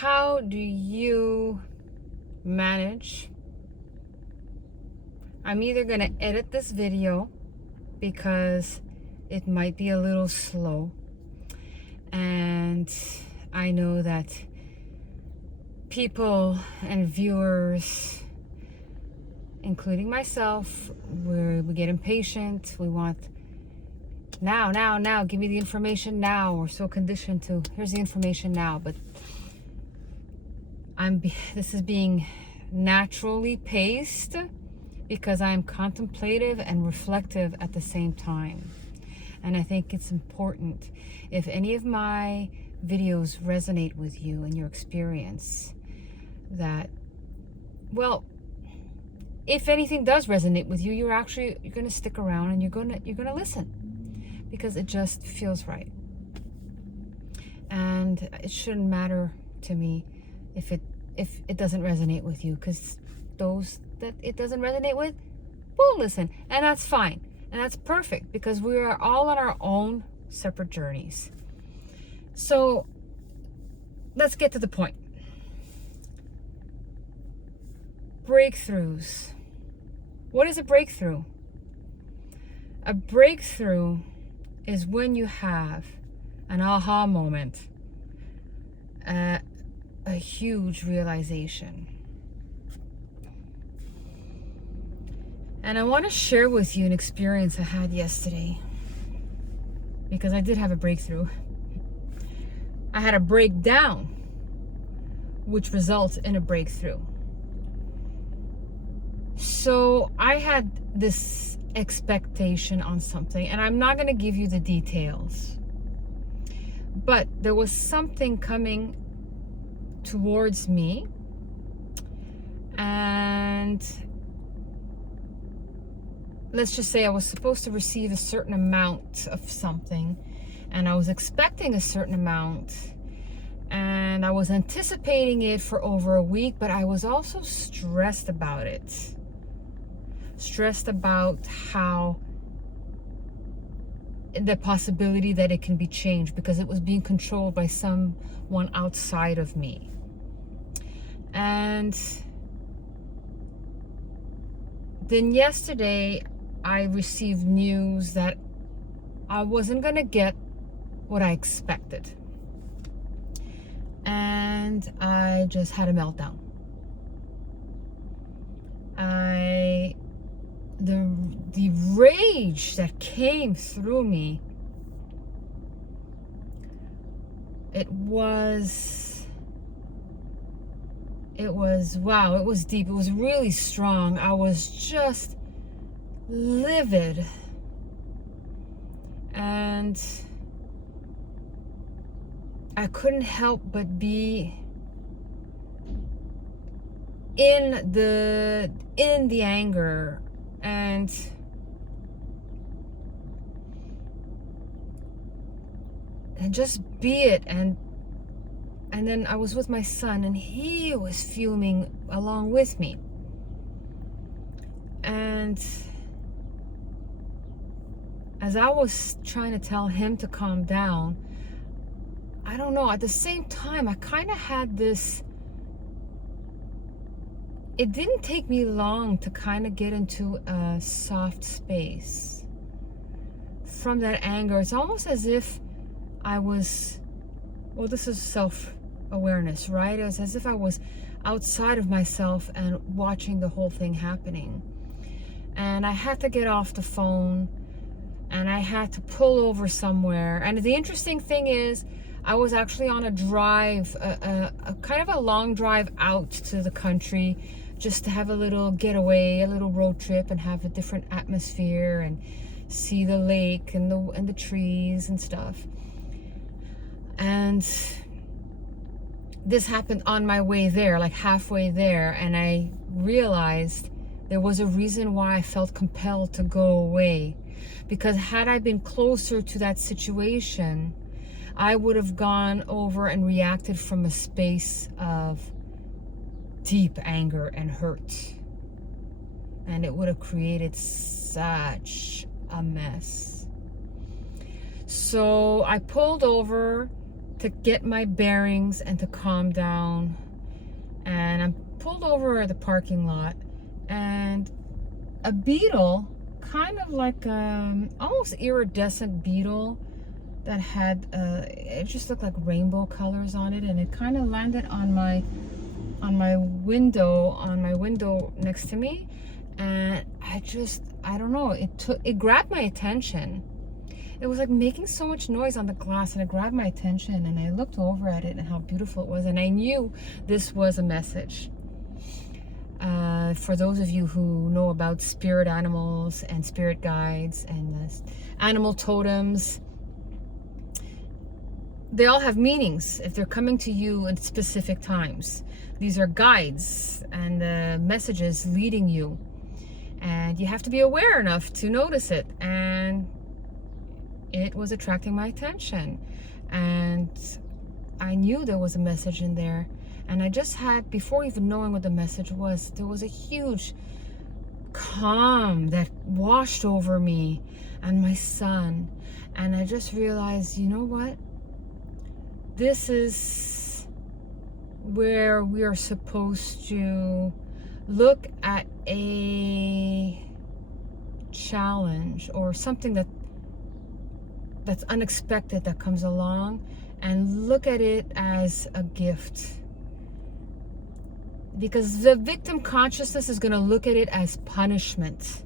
how do you manage? I'm either going to edit this video because it might be a little slow, and I know that people and viewers, including myself, we get impatient. We want now, give me the information now. We're so conditioned to, here's the information now. But this is being naturally paced because I'm contemplative and reflective at the same time. And I think it's important, if any of my videos resonate with you and your experience, that, well, if anything does resonate with you, you're going to stick around and you're going to listen, because it just feels right. And it shouldn't matter to me if it doesn't resonate with you, because those that it doesn't resonate with won't listen, and that's fine, and that's perfect, because we are all on our own separate journeys. So let's get to the point. Breakthroughs. What is a breakthrough? A breakthrough is when you have an aha moment, a huge realization. And I want to share with you an experience I had yesterday, because I did have a breakthrough. I had a breakdown, which results in a breakthrough. So I had this expectation on something, and I'm not going to give you the details, but there was something coming towards me, and let's just say I was supposed to receive a certain amount of something, and I was expecting a certain amount, and I was anticipating it for over a week, but I was also stressed about it. Stressed about how the possibility that it can be changed, because it was being controlled by someone outside of me. And then yesterday I received news that I wasn't going to get what I expected. And I just had a meltdown. The rage that came through me, it was wow, it was deep, it was really strong. I was just livid, and I couldn't help but be in the anger, and just be it. And then I was with my son, and he was fuming along with me. And as I was trying to tell him to calm down, I don't know, at the same time I kind of had this, it didn't take me long to kind of get into a soft space from that anger. It's almost as if I was, well, this is self-awareness, right? It was as if I was outside of myself and watching the whole thing happening. And I had to get off the phone, and I had to pull over somewhere. And the interesting thing is, I was actually on a drive, a kind of a long drive out to the country, just to have a little getaway, a little road trip, and have a different atmosphere and see the lake and the trees and stuff. And this happened on my way there, like halfway there, and I realized there was a reason why I felt compelled to go away. Because had I been closer to that situation, I would have gone over and reacted from a space of deep anger and hurt. And it would have created such a mess. So I pulled over, to get my bearings and to calm down. And I'm pulled over at the parking lot, and a beetle, kind of like almost iridescent beetle that had it just looked like rainbow colors on it, and it kind of landed on my window next to me. And I don't know, it grabbed my attention. It was like making so much noise on the glass, and it grabbed my attention, and I looked over at it and how beautiful it was, and I knew this was a message. For those of you who know about spirit animals and spirit guides and animal totems, they all have meanings if they're coming to you at specific times. These are guides and messages leading you, and you have to be aware enough to notice it. And it was attracting my attention, and I knew there was a message in there. And I just had, before even knowing what the message was, there was a huge calm that washed over me and my son. And I just realized, you know what? This is where we are supposed to look at a challenge or something that's unexpected that comes along, and look at it as a gift. Because the victim consciousness is going to look at it as punishment.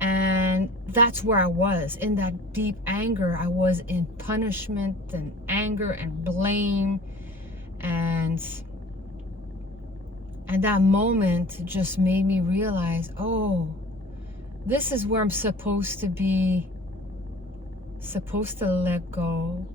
And that's where I was. In that deep anger, I was in punishment and anger and blame. And that moment just made me realize, oh, this is where I'm supposed to be. Supposed to let go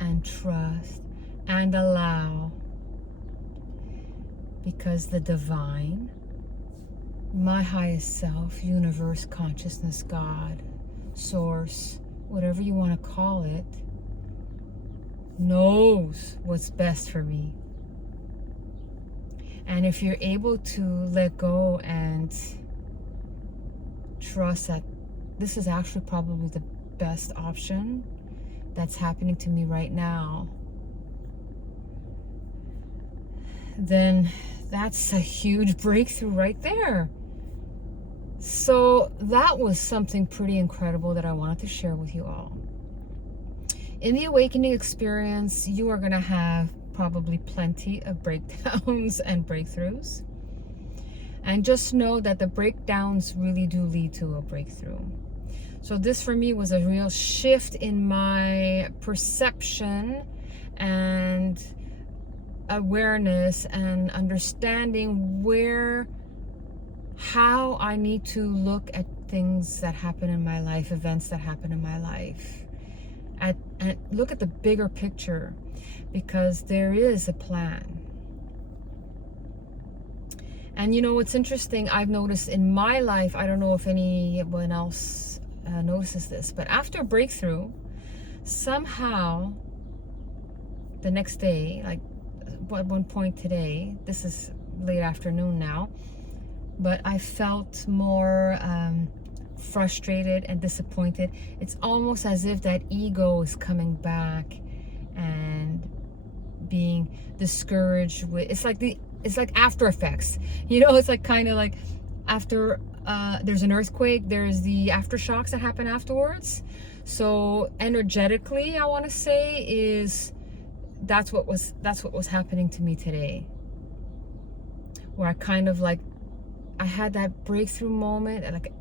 and trust and allow. Because the divine, my highest self, universe, consciousness, God, source, whatever you want to call it, knows what's best for me. And if you're able to let go and trust that this is actually probably the best option that's happening to me right now, then that's a huge breakthrough right there. So that was something pretty incredible that I wanted to share with you all. In the awakening experience, you are going to have probably plenty of breakdowns and breakthroughs. And just know that the breakdowns really do lead to a breakthrough. So this for me was a real shift in my perception and awareness and understanding how I need to look at things that happen in my life, events that happen in my life, and look at the bigger picture, because there is a plan. And you know what's interesting, I've noticed in my life, I don't know if anyone else notices this, but after a breakthrough, somehow the next day, like at one point today, this is late afternoon now, but I felt more frustrated and disappointed. It's almost as if that ego is coming back and being discouraged with, it's like after effects, you know. It's like kind of like after there's an earthquake, there's the aftershocks that happen afterwards. So energetically, I want to say that's what was happening to me today, where I kind of like, I had that breakthrough moment, and like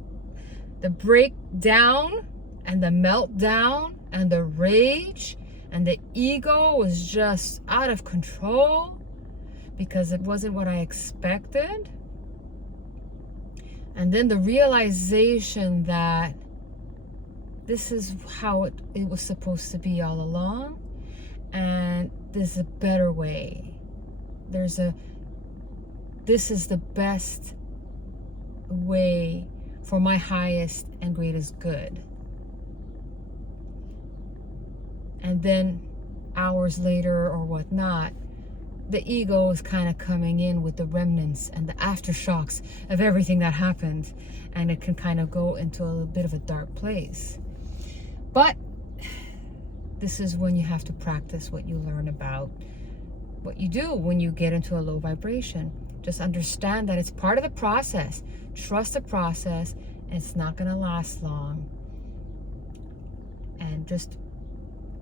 the breakdown and the meltdown and the rage and the ego was just out of control because it wasn't what I expected. And then the realization that this is how it was supposed to be all along, and there's a better way. This is the best way for my highest and greatest good. And then hours later or whatnot, the ego is kind of coming in with the remnants and the aftershocks of everything that happened, and it can kind of go into a bit of a dark place. But this is when you have to practice what you learn about what you do when you get into a low vibration. Just understand that it's part of the process. Trust the process, and it's not going to last long. And just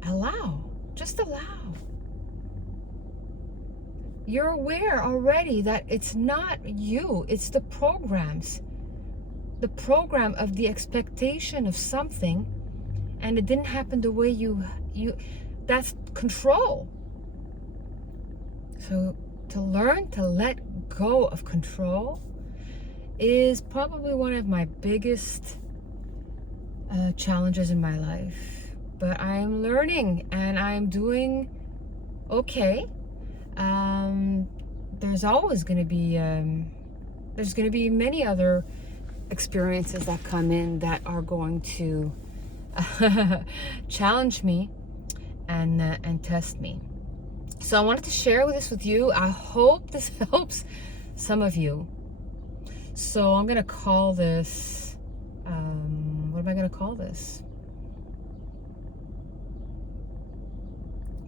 allow. You're aware already that it's not you, it's the programs. The program of the expectation of something, and it didn't happen the way you that's control. So to learn to let go of control is probably one of my biggest challenges in my life. But I'm learning, and I'm doing okay. There's always going to be many other experiences that come in that are going to challenge me and test me. So I wanted to share this with you. I hope this helps some of you. So I'm going to call this, what am I going to call this?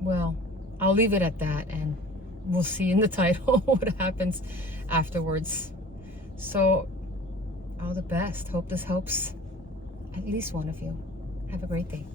Well, I'll leave it at that, and we'll see in the title what happens afterwards. So all the best. Hope this helps at least one of you. Have a great day.